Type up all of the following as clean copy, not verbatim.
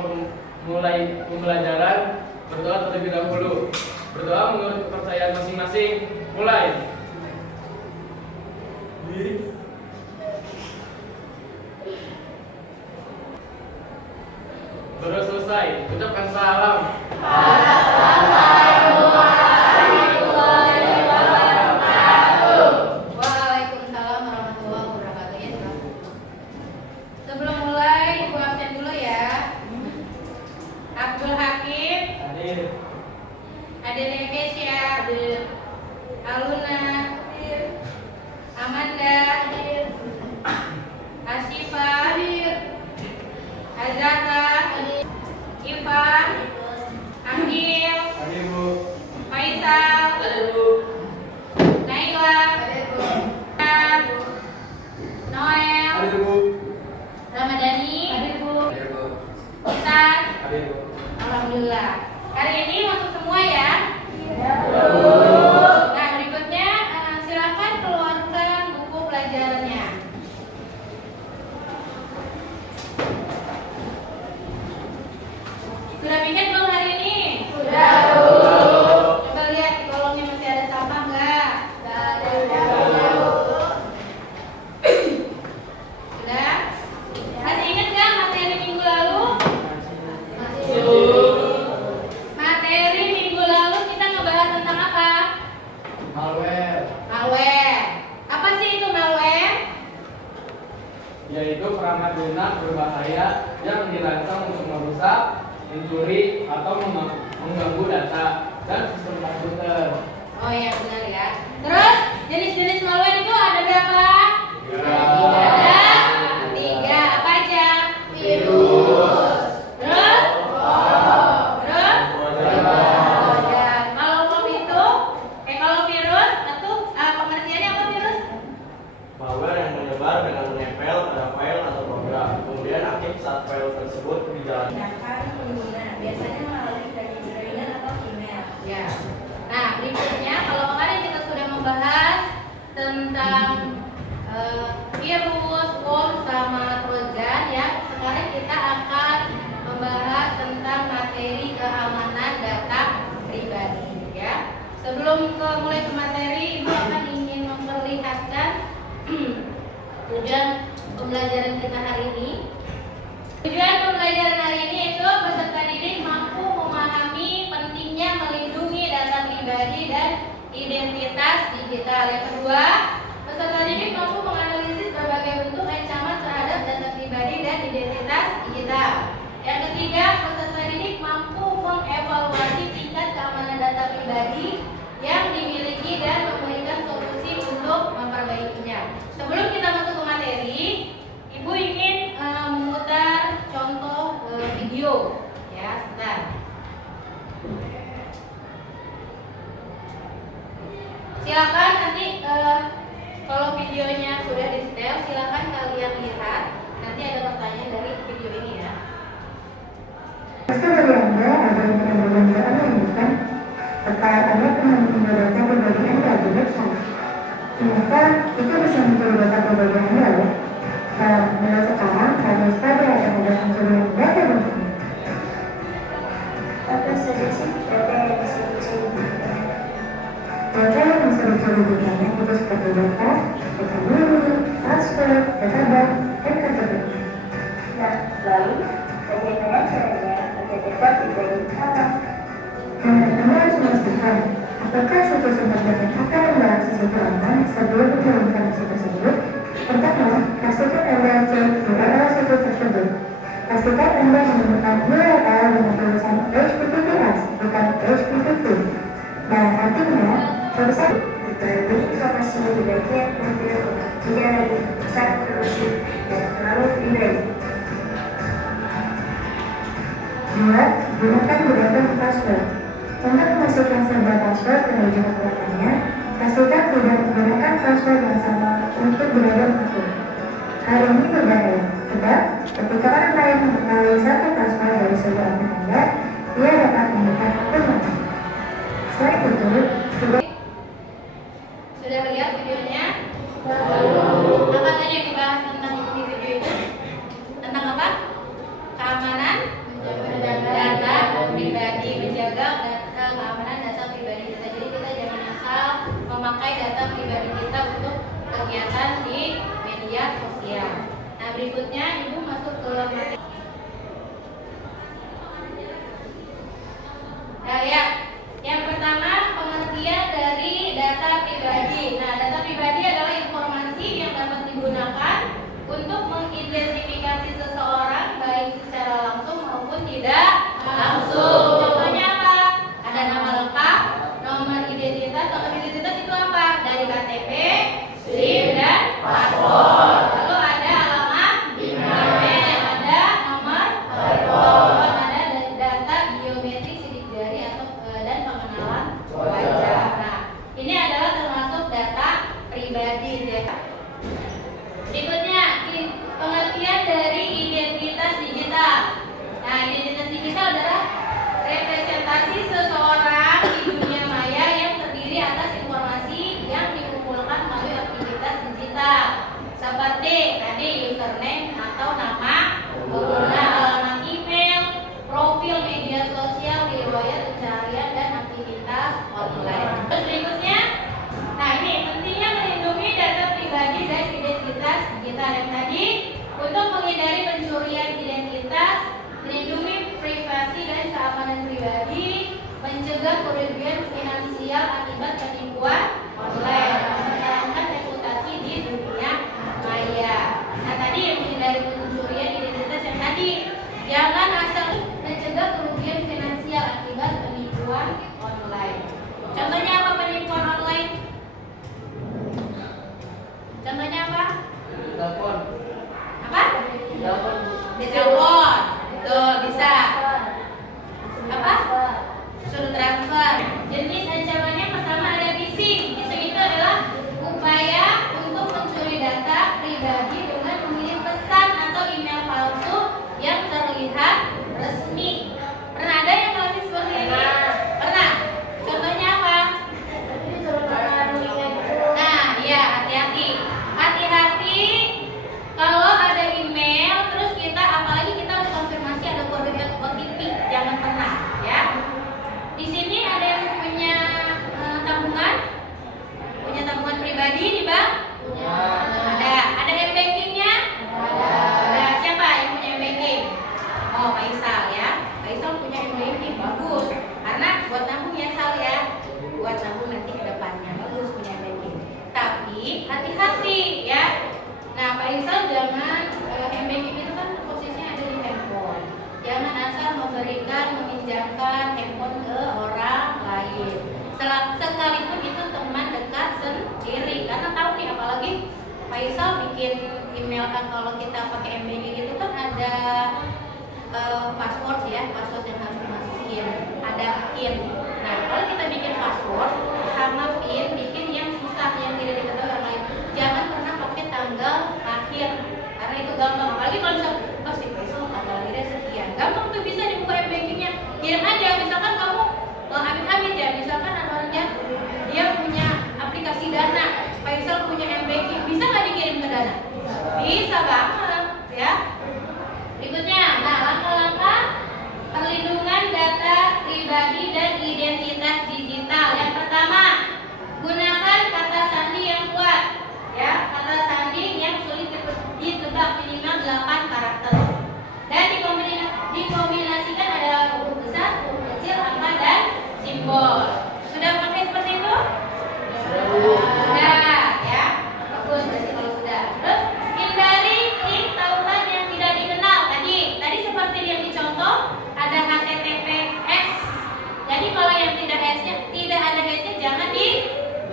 awal mulai pembelajaran, berdoa terlebih dahulu. Berdoa menurut kepercayaan masing-masing. Mulai. Baru selesai, ucapkan salam. Waalaikumsalam warahmatullahi wabarakatuh. Ya, sebelum mulai, Ibu absen dulu ya. Abdul Hakim, Hadir. Adelia Kesya, hadir. Aluna, hadir. Amanda, hadir. Asifa, hadir. Azara, hadir. Ivan, Akil, Hadir, Bu. Faisal, Hadir, Bu. Naila, hadir, Bu. Noel, Hadir, Bu. Ramadhani, hadir, Bu. Hadir, Bu. Kita, Hadir, Bu. alhamdulillah. Hari ini masuk semua ya? Nah, berikutnya silakan keluarkan buku pelajarannya. Sudah pindah belum hari ini? Sudah, Bu. Coba lihat di kolomnya masih ada sampah enggak? Enggak ada, Bu. Sudah? Masih ingat nggak materi minggu lalu? Materi minggu lalu kita ngebahas tentang apa? Malware, Malware. Apa sih itu malware? yaitu perangkat lunak berbahaya yang dirancang untuk merusak, mencuri, atau mengganggu data dan sistem komputer. Oh iya benar ya. Terus jenis-jenis malware itu ada berapa? Ada tiga. Apa aja? Virus. Terus? Terus? Trojan. Kalau itu, kalau virus itu pengertiannya apa virus? Malware yang menyebar dengan menempel pada file atau program, kemudian aktif saat file tersebut dijalankan. Tindakan pengguna biasanya melalui jaringan atau email. Ya. Nah, berikutnya kalau kemarin kita sudah membahas tentang virus, worm, sama trojan ya. Sekarang kita akan membahas tentang materi keamanan data pribadi ya. Sebelum mulai ke materi, Ibu akan ingin memperlihatkan tujuan pembelajaran kita hari ini. Tujuan pembelajaran hari ini itu peserta didik mampu memahami pentingnya melindungi data pribadi dan identitas digital. Yang kedua, peserta didik mampu menganalisis berbagai bentuk ancaman terhadap data pribadi dan identitas digital. Yang ketiga, peserta didik mampu mengevaluasi tingkat keamanan data pribadi yang dimiliki dan memberikan solusi untuk memperbaikinya. Sebelum kita masuk ke materi, Ibu ingin memutar contoh video ya, sebentar. Silakan nanti kalau videonya sudah di setel, silakan kalian lihat. Nanti ada pertanyaan dari video ini ya. Pasti dari Anda ada yang pernah berbelanja online, bukan? Atau Anda pernah meninggalkan pribadi Anda di website? Ternyata itu bisa mencuri data pribadi Anda loh. Nah, mulai sekarang harus waspada terhadap pencurian data pribadi. Apa saja sih data yang bisa dicuri? Data yang bisa dicuri di internet itu seperti data diri, password, data bank, dan KTP. Nah, lalu bagaimana caranya agar data pribadi aman? Anda harus memastikan apakah situs internet yang akan Anda akses itu aman sebelum mengirimkan situs tersebut. Pertama, pastikan Anda cek URL situs tersebut. Pastikan Anda menemukan URL dengan tulisan HTTPS, bukan HTTP. Nah, artinya, website Detail informasi di bagian profil tidak lagi sangat terusik dan terlalu pribadi. dua, gunakan beragam password. Untuk memasukkan sebuah password menuju kekuatannya, pastikan tidak menggunakan password yang sama untuk beragam akun. Hal ini berbahaya, sebab ketika orang lain mengetahui satu password dari sebuah akun Anda, dia dapat membuka akun lain. Selain itu, Sudah lihat videonya? Apa tadi yang dibahas tentang di video itu? Tentang apa? Keamanan kegiatan di media sosial. Nah, berikutnya Ibu masuk ke materi. Nah, ya. Yang pertama, pengertian dari data pribadi. Nah, data pribadi adalah informasi yang dapat digunakan untuk mengidentifikasi seseorang baik secara langsung maupun tidak langsung. Contohnya apa? Ada nama lengkap, nomor identitas. Nomor identitas itu apa? Dari KTP, SIM, dan paspor. Lalu ada alamat email, ada nomor telepon, ada data biometrik sidik jari atau dan pengenalan wajah. Nah, ini adalah termasuk data pribadi ya. Berikutnya, pengertian dari identitas digital. Nah, identitas digital adalah representasi seseorang di dunia maya yang terdiri atas informasi yang dikumpulkan melalui aktivitas digital seperti tadi username atau nama pengguna, alamat email, profil media sosial, riwayat pencarian dan aktivitas online. Terus berikutnya, nah ini pentingnya melindungi data pribadi dan identitas digital yang tadi untuk menghindari pencurian identitas, melindungi privasi dan keamanan pribadi, mencegah kerugian finansial akibat penipuan online, mempertahankan reputasi di dunia maya. Nah tadi yang menghindari pencurian identitas yang tadi, jangan asal mencegah kerugian finansial akibat penipuan online. Contohnya apa penipuan online? Contohnya apa? Telepon. Apa? Telepon. Di telepon. Betul, bisa. Apa? Suruh transfer. Jenis ancamannya pertama ada phishing. Phishing itu adalah upaya untuk mencuri data pribadi dengan mengirim pesan atau email palsu yang terlihat resmi. Pernah ada yang mengalami seperti ini? Pernah. Contohnya apa? Nah, iya, hati-hati. Hati-hati kalau ada email terus kita apalagi kita harus konfirmasi ada kode OTP, jangan pernah ya. Di sini ada yang punya tabungan? Punya tabungan pribadi di bank? Ada. Ada m-bankingnya? Ada. Siapa yang punya m-banking? Oh, Faisal ya. Faisal punya m-banking, bagus. Karena buat nabung ya Sal ya. Buat nabung nanti ke depannya, bagus punya m-banking. Tapi hati-hati ya. Nah, Pak Faisal jangan m-banking itu kan posisinya ada di handphone. Jangan asal memberikan, meminjamkan handphone ke orang lain. Sekalipun itu teman dekat sendiri. Karena tahu nih apalagi Faisal bikin email kan kalau kita pakai m-banking itu kan ada password ya, password yang harus dimasukin, ada PIN. Nah, kalau kita bikin password sama PIN, bikin yang susah, yang tidak diketahui orang lain. Jangan pernah pakai tanggal lahir, karena itu gampang. Apalagi kalau misal, oh si Faisal tanggal lahirnya sekian, gampang tuh bisa dibuka m-bankingnya. Kirim aja, misalkan kamu amit-amit ya, misalkan ada orangnya dia punya aplikasi Dana, Faisal punya m-banking, bisa nggak dikirim ke Dana? Bisa banget ya. Berikutnya, nah langkah-langkah perlindungan data pribadi dan identitas digital. Yang pertama, gunakan kata sandi yang kuat, ya, kata sandi yang sulit ditebak minimal 8 karakter. Dan dikombinasikan ada huruf besar, huruf kecil, angka dan simbol. Sudah pakai seperti itu? Sudah, ya. Bagus berarti kalau sudah. Terus hindari link tautan yang tidak dikenal. Tadi seperti yang dicontoh ada HTTPS. Jadi kalau yang tidak ada S-nya jangan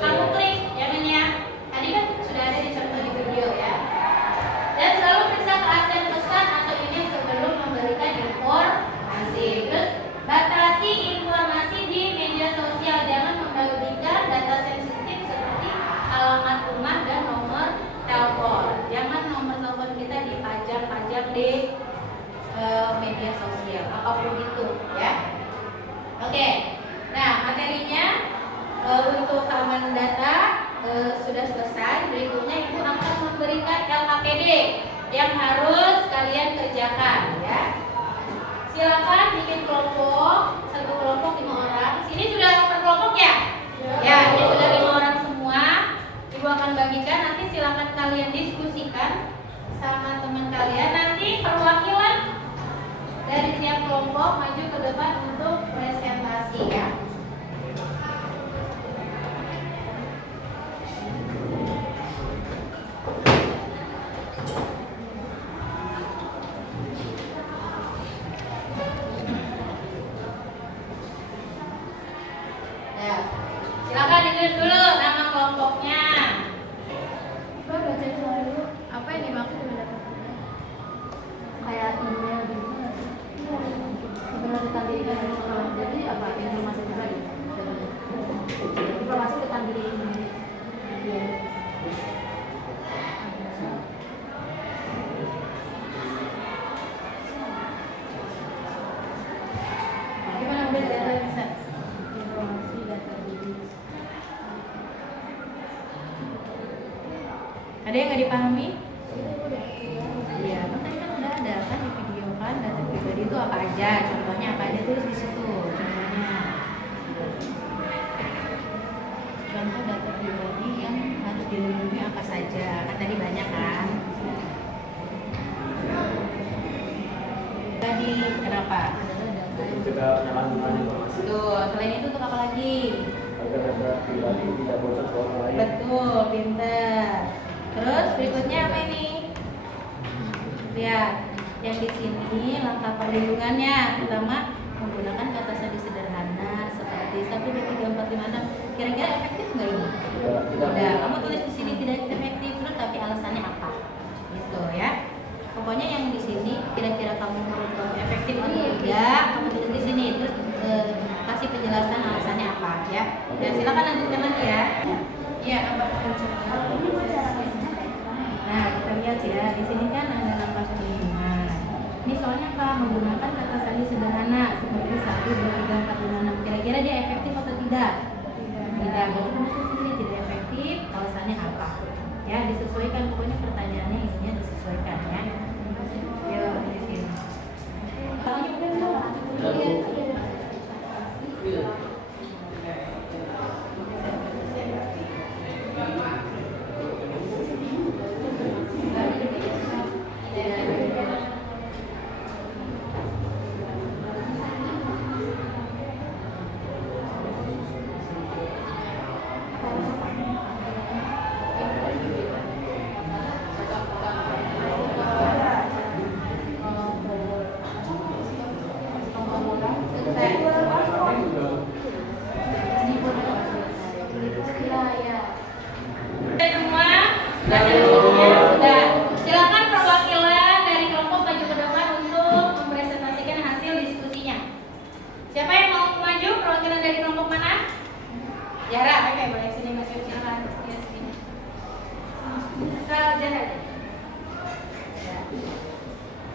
kamu klik, jangan ya. Tadi kan sudah ada dicontoh di video ya. Dan selalu periksa keaslian pesan atau email sebelum memberikan informasi. Terus batasi informasi di media sosial, jangan membagikan data sensitif seperti alamat rumah dan nomor telepon. Jangan nomor telepon kita dipajang-pajang di media sosial apapun itu ya. Oke. Nah, materinya untuk keamanan data sudah selesai. Berikutnya Ibu akan memberikan LKPD yang harus kalian kerjakan ya. Silakan bikin kelompok, satu kelompok 5 orang. Sini sudah per kelompok ya? Ya, ini sudah 5 orang semua. Ibu akan bagikan nanti silakan kalian diskusikan sama teman kalian. Nanti perwakilan dari tiap kelompok maju ke depan untuk presentasi ya. Ya, silakan ditulis dulu nama kelompoknya. Coba baca dulu apa yang dimaksud dengan data pribadi? Kayak email gitu nggak sih? Sebenarnya tentang diri kan jadi apa informasi pribadi? Informasi tentang diri sendiri. Iya. Gimana udah data bisa? Informasi data diri. Ada yang nggak dipahami? Iya, kan tadi kan udah ada kan di video kan data pribadi itu apa aja, contohnya apa aja tulis di situ. Contoh data pribadi yang harus dilindungi apa saja, kan tadi banyak kan. Tadi kenapa? Mencegah penyalahgunaan informasi Tuh, selain itu untuk apa lagi? agar data pribadi tidak bocor ke orang lain. Betul, pinter. Terus berikutnya apa ini? Lihat, yang di sini langkah perlindungannya. Pertama, menggunakan kata sandi sederhana seperti 1, 2, 3, 4, 5, 6. Kira-kira efektif nggak ini? Tidak. Udah, kamu tulis di sini tidak efektif, terus tapi alasannya apa? Gitu ya. Pokoknya yang di sini kira-kira kamu menurut kamu efektif atau tidak, kamu tulis di sini terus kasih penjelasan alasannya apa ya. Ya silakan lanjutkan lagi ya. Iya apa? Nah kita lihat ya di sini kan ada langkah perlindungan. Ini soalnya apa? Menggunakan kata sandi sederhana seperti 1, 2, 3, 4, 5, 6. Kira-kira dia efektif atau tidak? Tidak. Berarti kamu tulis di sini tidak efektif. Alasannya apa? Ya disesuaikan. Pokoknya pertanyaannya isinya disesuaikan ya. Yo, ini.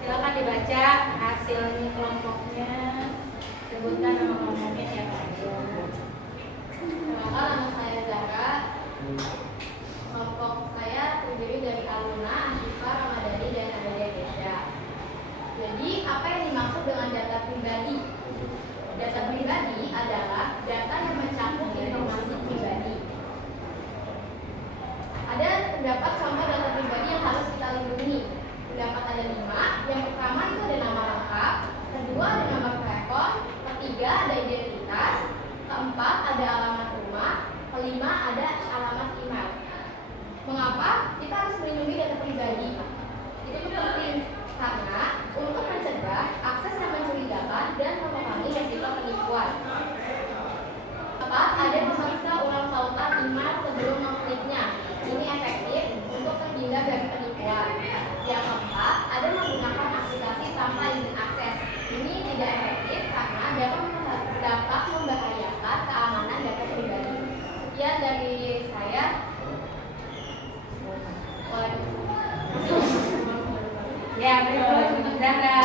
Silakan dibaca hasil kelompoknya, sebutkan nama kelompoknya siapa aja. Nama saya Zara. Kelompok saya terdiri dari Aluna, Ashifa, Ramadhani, dan Amelia Gesha. Jadi apa yang dimaksud dengan data pribadi? Data pribadi adalah data yang mencakup informasi pribadi. Ada terdapat contoh data pribadi yang harus kita lindungi. Terdapat ada 5. Yang pertama itu ada nama lengkap, kedua ada nomor telepon, ketiga ada identitas, keempat ada alamat rumah, kelima ada alamat email. Mengapa kita harus melindungi data pribadi? Itu penting karena untuk mencegah akses yang mencurigakan dan memahami resiko penipuan. Keempat, ada bisa ulang tautan email sebelum mengkliknya. Ini efektif untuk terhindar dari penipuan. Yang keempat, ada menggunakan aplikasi tanpa izin akses. Ini tidak efektif karena dapat membahayakan keamanan data pribadi. Sekian dari saya. Ya, berikut untuk Zahra.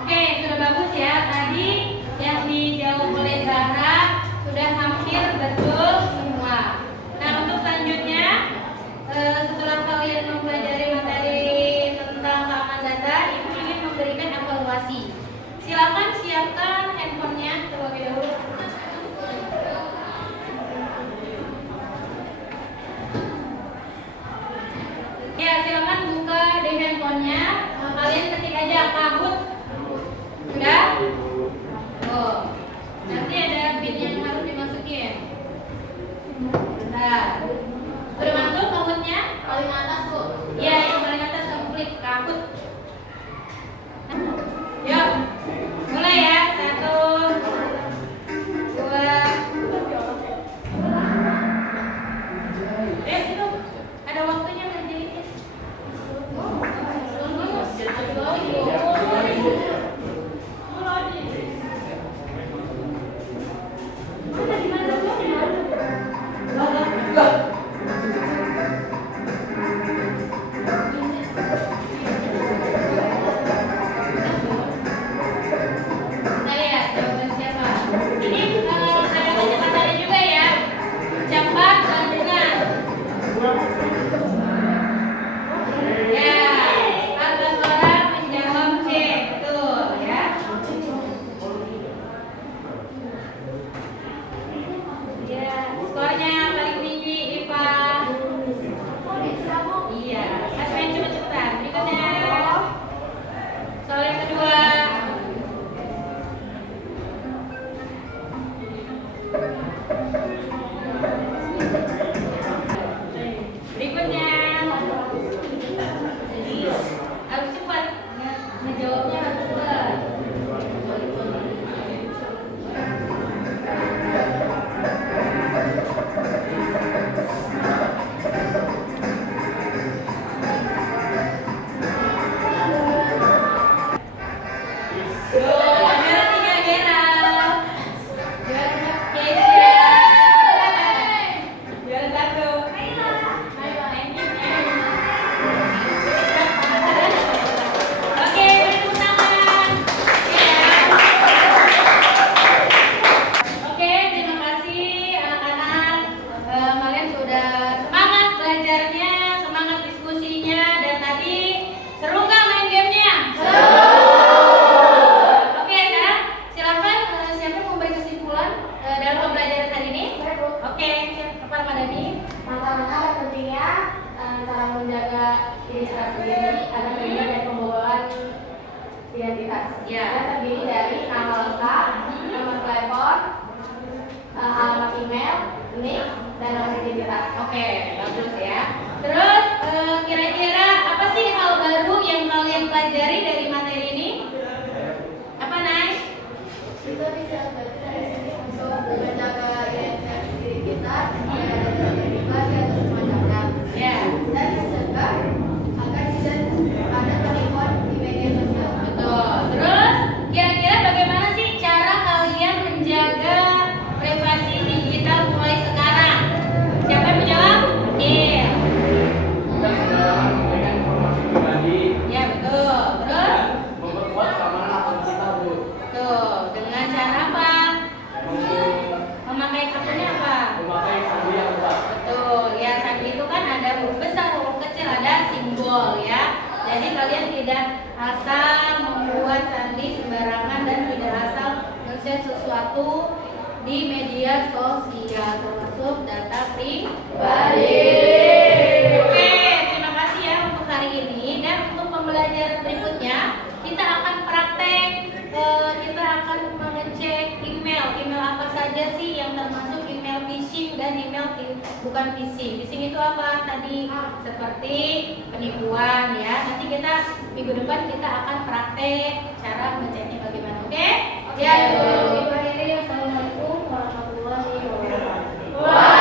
Oke, sudah bagus ya. Tadi yang dijawab oleh Zahra sudah hampir betul semua. Nah, untuk selanjutnya setelah kalian mempelajari materi tentang keamanan data, Ibu ingin memberikan evaluasi. Silakan siapkan handphonenya terlebih dahulu. Jadi kalian tidak asal membuat sandi sembarangan dan tidak asal men-share sesuatu di media sosial termasuk data pribadi. Oke, terima kasih ya untuk hari ini, dan untuk pembelajaran berikutnya kita akan praktek. Kita akan mengecek email apa saja sih yang termasuk email phishing dan email bukan phishing. Phishing itu apa tadi? Seperti penipuan ya. Nanti kita minggu depan kita akan praktek cara mengeceknya bagaimana. Oke? Ya, sebelum kita akhiri, assalamualaikum warahmatullahi wabarakatuh.